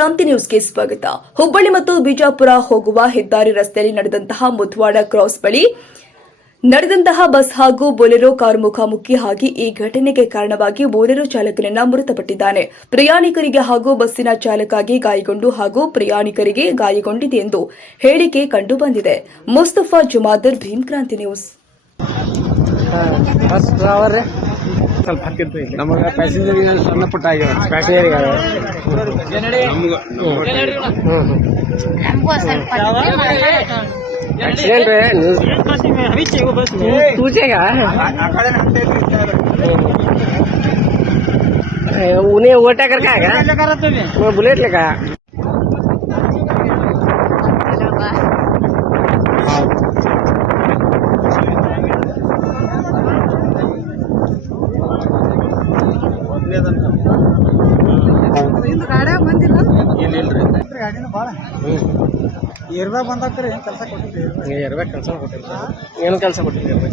ಕ್ರಾಂತಿ ನ್ಯೂಸ್ಗೆ ಸ್ವಾಗತ. ಹುಬ್ಬಳ್ಳಿ ಮತ್ತು ಬಿಜಾಪುರ ಹೋಗುವ ಹೆದ್ದಾರಿ ರಸ್ತೆಯಲ್ಲಿ ನಡೆದಂತಹ ಮುಧವಾಡ ಕ್ರಾಸ್ ಬಳಿ ನಡೆದಂತಹ ಬಸ್ ಹಾಗೂ ಬೊಲೆರೋ ಕಾರು ಮುಖಾಮುಖಿ ಆಗಿ ಈ ಘಟನೆಗೆ ಕಾರಣವಾಗಿ ಬೊಲೆರೋ ಚಾಲಕನನ್ನ ಮೃತಪಟ್ಟಿದ್ದಾನೆ. ಪ್ರಯಾಣಿಕರಿಗೆ ಹಾಗೂ ಬಸ್ಸಿನ ಚಾಲಕಗೆ ಗಾಯಗೊಂಡು ಹಾಗೂ ಪ್ರಯಾಣಿಕರಿಗೆ ಗಾಯಗೊಂಡಿದೆ ಎಂದು ಹೇಳಿಕೆ ಕಂಡುಬಂದಿದೆ. ಮುಸ್ತಫಾ ಜುಮಾದರ್, ಭೀಮ್ ಕ್ರಾಂತಿ ನ್ಯೂಸ್. ಬಸ್ ಡ್ರೈವರ್ ಸ್ವಲ್ಪ ಹಾಕಿದ್ದು ನಮಗೆ ಪ್ಯಾಸೆಂಜರ್ಗೆ ಸಣ್ಣ ಪುಟ್ಟ ಆಗಿವೆ. ಪ್ಯಾಸೆಂಜರ್ಗೆ एक्सीडेंट है तुझेगा उन्हें ओवरटेक करके आएगा मैं बुलेट लेगा ಗಾಡಿನ ಭಾಳ ಇರ್ಬೇಕು ಬಂದಾಗ್ತಾರೆ. ಏನು ಕೆಲಸ ಕೊಟ್ಟಿದ್ದೀವಿ ಇರ್ಬೇಕು ಕೆಲಸ ಕೊಟ್ಟಿಲ್ಲ ಏನು ಕೆಲಸ ಕೊಟ್ಟಿದ್ದೀವಿ.